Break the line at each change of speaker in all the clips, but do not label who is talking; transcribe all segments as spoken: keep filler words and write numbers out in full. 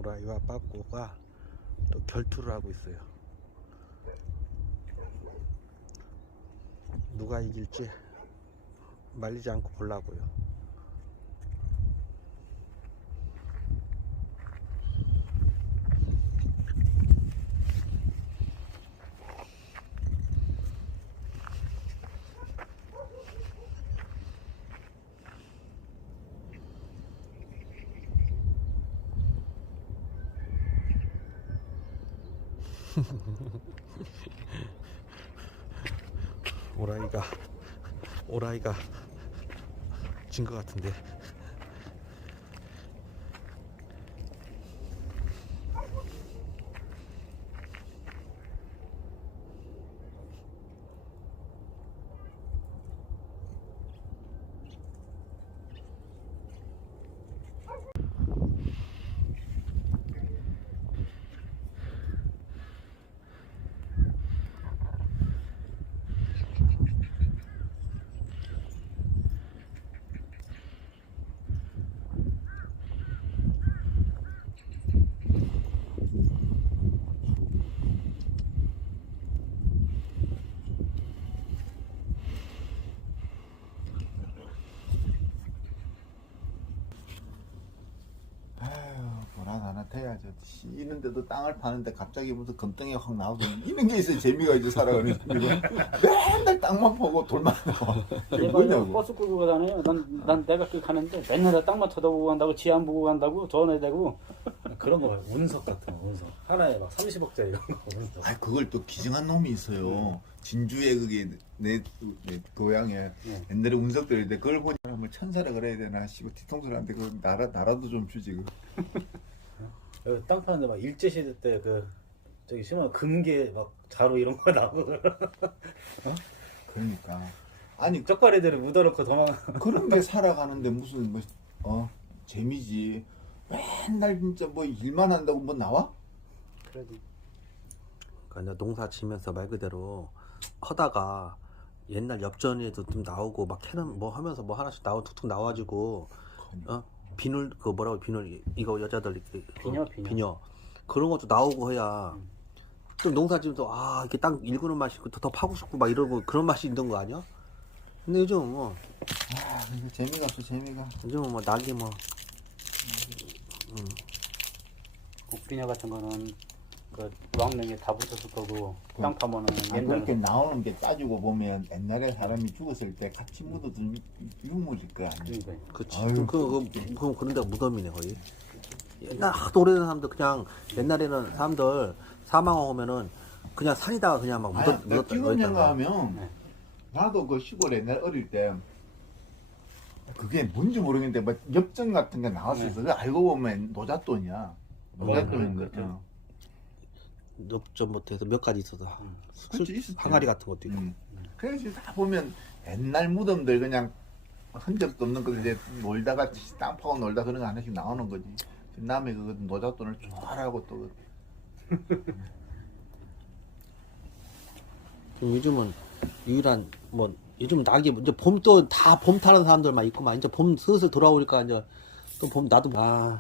오라이와 빠꼬가 또 결투를 하고 있어요. 누가 이길지 말리지 않고 보려고요. 오라이가 오라이가 진 것 같은데.
해야죠. 이는데도 땅을 파는데 갑자기 무슨 금덩이 확 나오고 이런 게 있어요. 재미가 이제 살아가는 재미가. 맨날 땅만 파고 돌만 나와. 이게
내가
뭐냐고.
버스 끌고 가다녀요. 난, 난 내가 그 가는데 맨날 땅만 쳐다보고 간다고 지 안 보고 간다고 전화대고.
그런 거 말고 운석 같은 거, 운석 하나에 막 삼십억짜리 이런 거 운석.
아 그걸 또 기증한 놈이 있어요. 진주에 그게 내, 내 고향에
네.
옛날에 운석들인데 그걸 보니 뭐 천사라 그래야 되나 씨발 뒤통수한테 그 나라 나라도 좀 주지 그.
여기 땅 파는데 막 일제 시대 때 그 저기 심한 금괴 막 자루 이런 거 나오거든.
그러니까 아니
쪽발이들을 묻어놓고 도망.
그런 게 살아가는데 무슨 뭐 어 재미지. 맨날 진짜 뭐 일만 한다고 뭐 나와?
그러지.
그러니까 농사 지면서 말 그대로 하다가 옛날 엽전에도 좀 나오고 막 캐는 뭐 하면서 뭐 하나씩 나오 툭툭 나와가지고 어 비늘 그 뭐라고 비늘 이거 여자들 이렇게
비녀,
어,
비녀.
비녀 그런 것도 나오고 해야
음.
좀 농사 지면서 아 이렇게 땅 일구는 맛이 있고 더, 더 파고 싶고 막 이러고 그런 맛이 있는 거 아니야? 근데 요즘 뭐
아 이거 재미가 없어 재미가.
요즘은 뭐 낙이 뭐
옥비녀 같은 거는 그 왕릉에 다 붙었을 거고
그-
땅 파면은
아, 그렇게
옛날에
나오는 게 따지고 보면 옛날에 사람이 죽었을 때 같이 묻어둔 유물일 거 아니에요.
그러니까
그치.
아유,
그, 그, 그, 그런 데가 무덤이네, 거의. 옛날 하도 오래된 사람들, 그냥, 옛날에는 사람들 사망하고 오면은, 그냥 산에다가 그냥 막 묻었,
아니, 나
묻었다,
지금
묻었다가.
생각하면
네.
나도 그 시골 옛날 어릴 때 그게 뭔지 모르겠는데 뭐 엽전 같은 게 나왔었어.
네.
그거 알고 보면 노잣돈이야. 노잣돈인
음,
거. 어.
넙전 못해서 몇 가지 있어서. 술,
그치, 있었지.
항아리 같은 것도 있고.
음. 그래서 다 보면 옛날 무덤들 그냥 흔적도 없는 거 이제 놀다가 땅 파고 놀다 그런 거 하나씩 나오는 거지. 남의 그 노잣돈을 좋아하고 또
지금 요즘은 유일한, 뭐, 요즘 낙이, 이제 봄 또 다 봄 타는 사람들만 있구만. 이제 봄 슬슬 돌아오니까 이제 또 봄, 나도, 아,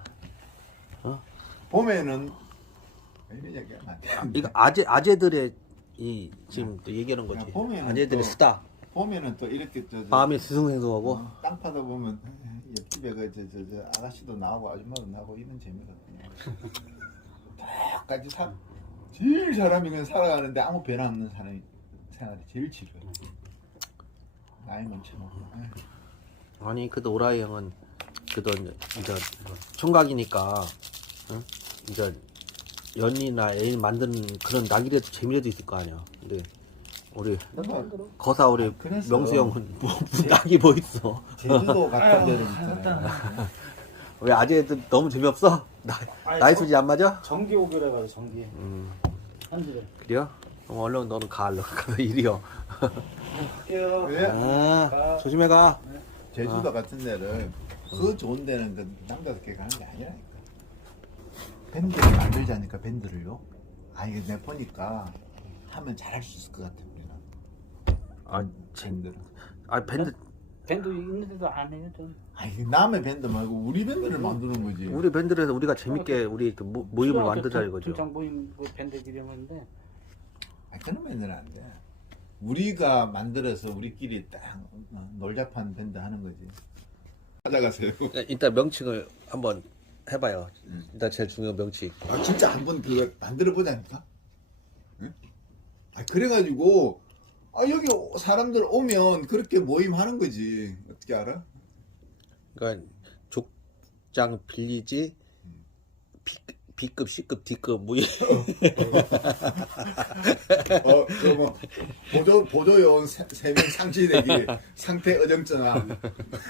봄에는 이런 얘기하면 안 돼.
이거 아재, 아재들의 이, 지금 또 얘기하는 거지.
야, 봄에는
아재들의
또-
수다.
봄에는 또 이렇게 저, 저
마음이 스승생성하고.
어, 땅 파다 보면 옆집에 그저저 저, 저 아가씨도 나오고 아줌마도 나오고 이런 재미가 있거든요. 똑같이 사 제일 사람이 그냥 살아가는데 아무 변화 없는 사람이 생활이 제일 지루해. 나이 많지먹고
아니 그래도 오라이 형은 그래도 이제 이제 총각이니까 응? 이제 연이나 애인 만드는 그런 낙이라도 재미라도 있을 거 아니야. 근데 우리 거사 우리
아, 그랬어.
명수 형은 뭐, 무슨 낙이 뭐 있어?
제주도 같은 데는 있잖아요.
왜 아재들 너무 재미없어? 나,
아니,
나이
저-
수지 안 맞아?
전기 오기로 해가지고 전기
음
한 집에.
그래요? 그럼 얼른 너는 가 얼른 가서 일이요.
할게요.
왜?
아 조심해 가.
제주도 같은 데를 그 좋은 데는 그 남자들끼리 가는 게 아니라니까. 밴드를 만들자니까 밴드를요. 아 이게 내가 보니까 하면 잘할 수 있을 것 같아 우리는.
아
밴드를.
아 밴드
밴드 있는데도 안 해요 전.
아니 남의 밴드 말고 우리 밴드를 만드는 거지.
우리 밴드를 해서 우리가 재밌게 우리 그 모, 모임을
초등학교
만들자
동-
이거죠.
동창 모임 뭐 밴드 이름인데
아 그런 밴드는 안 돼. 우리가 만들어서 우리끼리 딱 어, 놀자판 밴드 하는 거지. 찾아가세요.
일단 명칭을 한번 해봐요.
음.
일단 제일 중요한 명칭.
아 진짜 한번 그거 만들어 보자니까. 응? 아 그래가지고 아 여기 사람들 오면 그렇게 모임 하는 거지. 어떻게 알아?
그러니까 족장 빌리지 B, B급, C급, D급 뭐 이-
어, 그뭐 보조 보조요원 세 명 상실되기 상태 어정쩡함.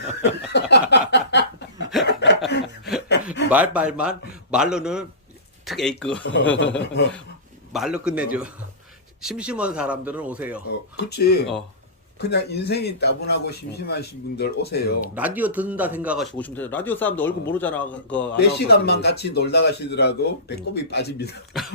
말 말만 말로는 특 A급 말로 끝내죠. 심심한 사람들은 오세요.
어, 그치.
어.
그냥 인생이 따분하고 심심하신 분들 오세요.
라디오 듣는다 생각하시고 오시면 돼요. 라디오 사람들 얼굴 모르잖아. 그
네 시간만
아나운서들이.
같이 놀다 가시더라도 배꼽이 빠집니다.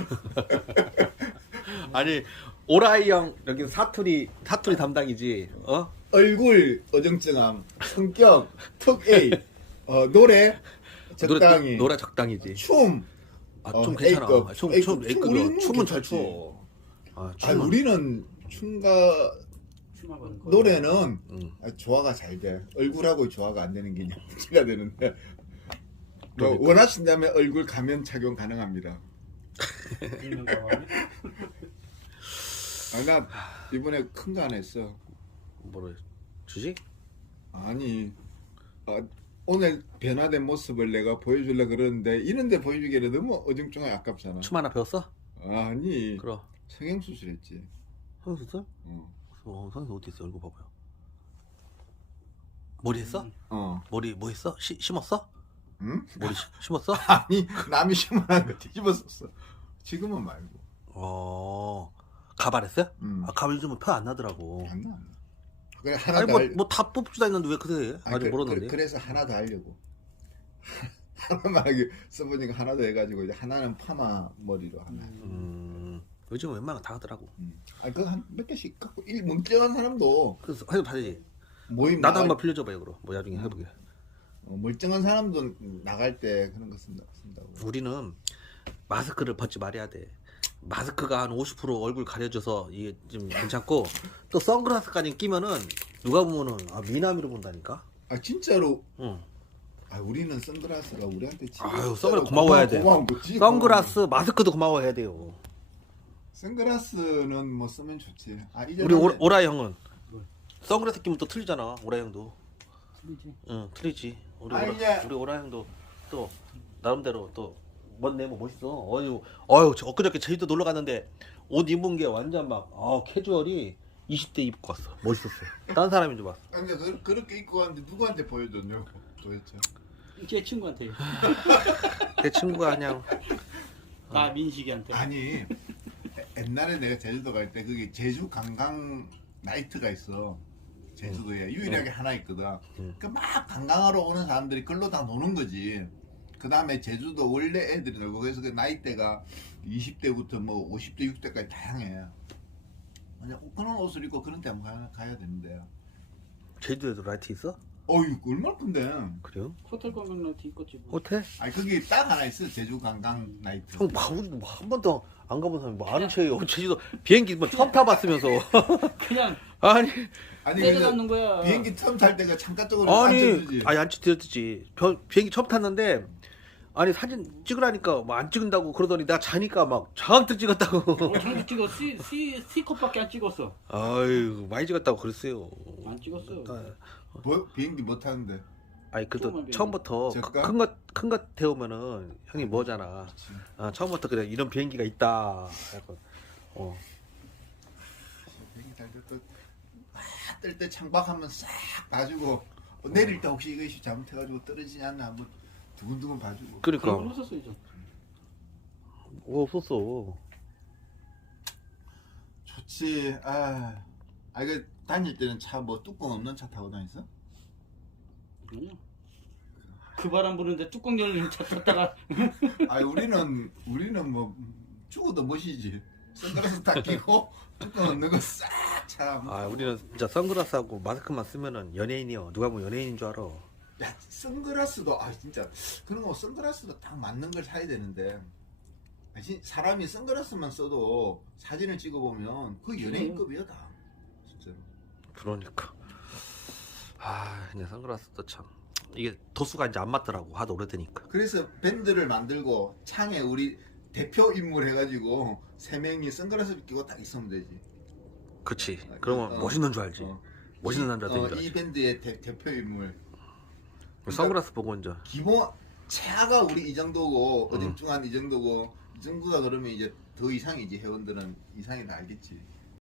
아니 오라이 형 여기 사투리 사투리 담당이지. 어?
얼굴 어정쩡함, 성격 턱 A, 어, 노래 적당히,
노래, 노래 적당이지.
춤.
아,
어,
좀 괜찮아.
A급.
아, 춤,
A급.
춤,
춤
A급이야.
우리는
춤은 잘
괜찮지.
춰. 아,
아,
춤은.
우리는 춤과
춤하고는 거의
노래는
음.
아, 조화가 잘 돼. 얼굴하고 조화가 안 되는 게 이제 문제가 되는데. 뭐
그러니까.
원하신다면 얼굴 가면 착용 가능합니다.
있는 거 아니야?
아, 나 이번에 큰 거 안 했어.
뭐래? 주식?
아니, 아, 오늘 변화된 모습을 내가 보여주려 그러는데 이런데 보여주기에는 너무 어정쩡하게 아깝잖아.
춤 하나 배웠어?
아니,
그럼.
성형수술했지.
성수술?
어.
어, 성수 어디 있어? 얼굴 봐봐요. 머리 했어?
어.
머리 뭐 했어? 시, 심었어?
응?
머리 시, 심었어?
아니, 남이 심어놓은 거 뒤집었었어. 지금은 말고.
어. 가발했어요?
음.
아, 가발 요즘은 표 안 나더라고.
안 나. 안 나. 그래 하나
아니
더
뭐
할-
뭐 다 뽑지도 않는데 왜 그래?
아니,
아직
그,
모르는데.
그, 그래서 하나 더 하려고. 하나만 하기 써보니까 하나 더 해가지고 이제 하나는 파마 머리로 하나.
음. 요즘 웬만하면 다 하더라고.
음. 아니 그거 한 몇 개씩 갖고 일 멀쩡한 사람도
그래서 해도 봐야지.
모임
나도
나갈-
한번 빌려줘봐요 그럼. 뭐 나중에 해보게.
어, 멀쩡한 사람도 나갈 때 그런 거 쓴다, 쓴다고.
우리는 마스크를 벗지 말아야 돼. 마스크가 한 오십 퍼센트 얼굴 가려져서 이게 좀 괜찮고 또 선글라스까지 끼면은 누가 보면은 아 미남이로 본다니까.
아 진짜로.
응.
아 우리는 선글라스가 우리한테 진짜
아유,
진짜로
선글라스 고마워야 돼.
고마운 거지.
선글라스 마스크도 고마워해야 돼요.
선글라스는 뭐 쓰면 좋지. 아 이제
우리 오, 오라이 형은 선글라스 끼면 또 틀리잖아. 오라이 형도.
틀리지.
응 틀리지. 우리
아,
오라,
이제-
우리 오라이 형도 또 나름대로 또 멋 내면 멋있어. 어유 어유 저 엊그저께 제주도 놀러 갔는데 옷 입은 게 완전 막 아 캐주얼이 이십 대 입고 왔어. 멋있었어요. 딴 사람인 줄 봤어.
아, 근데 그, 그렇게 입고 왔는데 누구한테 보여줬냐고 도대체.
제 친구한테
내 친구가 그냥
나 민식이한테
아니 옛날에 내가 제주도 갈 때 그게 제주 관광 나이트가 있어. 제주도에 유일하게 하나 있거든.
음.
그 막 관광하러 오는 사람들이 글로 다 노는 거지. 그 다음에 제주도 원래 애들이 놀고 그래서 그 나이대가 이십 대부터 뭐 오십 대, 육십 대까지 다양해. 그냥 그런 옷을 입고 그런 데 한번 가야, 가야 되는데.
제주도에도 라이트 있어?
어이 얼마나 큰데.
그래요?
호텔 관광 뒤 있겠지 뭐.
호텔?
아니 그게 딱 하나 있어. 제주 관광 나이트.
형, 뭐 한 번도 안 가본 사람이 뭐 아는 체요. 제주도 비행기 뭐 처음 타봤으면서.
그냥
아니,
아니
때려잡는 거야.
비행기 처음 탈 때가 창가 쪽으로
아니,
앉혀주지.
아니 안 찍혔지. 비행기 처음 탔는데 아니 사진 찍으라니까 뭐 안 찍는다고 그러더니 나 자니까 막 잔뜩 찍었다고.
어, 장기 찍어 C C C 컵밖에 안 찍었어.
아유 많이 찍었다고 그랬어요.
안 찍었어.
뭐, 비행기 못 타는데.
아니 그래도
조금만
처음부터
저가?
큰 것 큰 것 태우면은 형이 뭐잖아. 아, 처음부터 그래 이런 비행기가 있다. 약간, 어.
비행기 탈 때 뜰 때 창밖하면 싹 봐주고 어, 내릴 때 혹시 이것이 잘못해가지고 떨어지지 않나 한번 두근두근 봐주고.
그러니까
그런 건 없었어 이제.
어, 없었어.
좋지. 아, 아 이거 다닐 때는 차 뭐 뚜껑 없는 차 타고 다녔어?
아니야. 그 바람 부는데 뚜껑 열린 차 탔다가
아 우리는 우리는 뭐 죽어도 멋이지. 선글라스 딱 끼고 뚜껑 넣는 거 싹 참.
아 우리는 진짜 선글라스하고 마스크만 쓰면은 연예인이요. 누가 보면 연예인인 줄 알아.
야 선글라스도 아 진짜 그런 거 선글라스도 딱 맞는 걸 사야 되는데 아, 진- 사람이 선글라스만 써도 사진을 찍어보면 그 연예인급이야 다 진짜로.
그러니까. 아 근데 선글라스도 참 이게 도수가 이제 안 맞더라고. 하도 오래되니까.
그래서 밴드를 만들고 창에 우리 대표 인물 해가지고 세 명이 선글라스 끼고 딱 있으면 되지.
그치. 그러면
어,
멋있는 줄 알지.
어.
멋있는
이-
남자
어,
되는 줄
이
알지.
밴드의 대, 대표 인물.
선글라스 보고 이제
기본 최하가 우리 이 정도고
음.
어중중한 이 정도고 이 정도다 그러면 이제 더 이상이지 회원들은 이상이 다 알겠지.